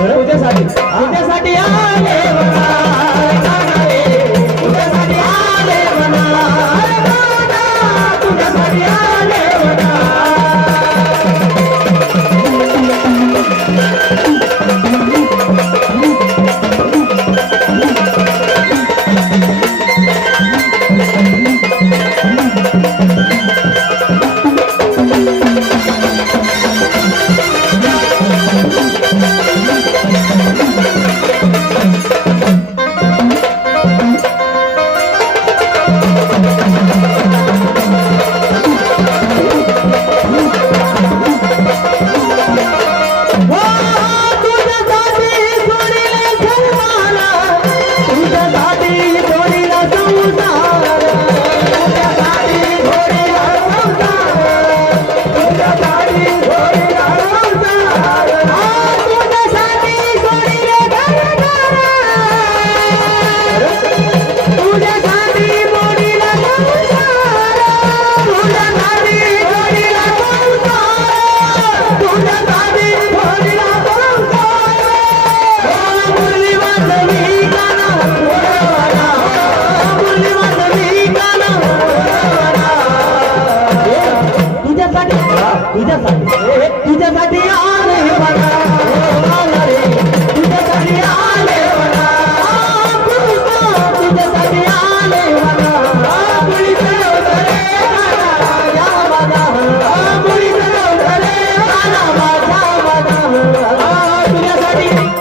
तुझ्यासाठी साठी या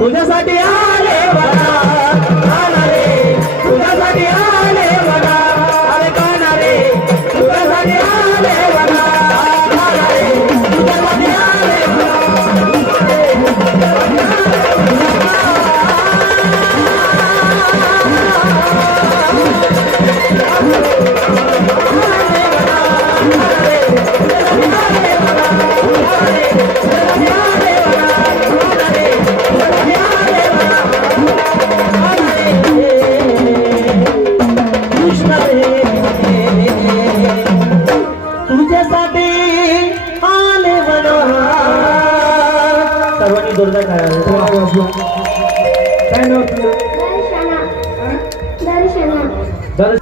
तुझ्यासाठी या যারা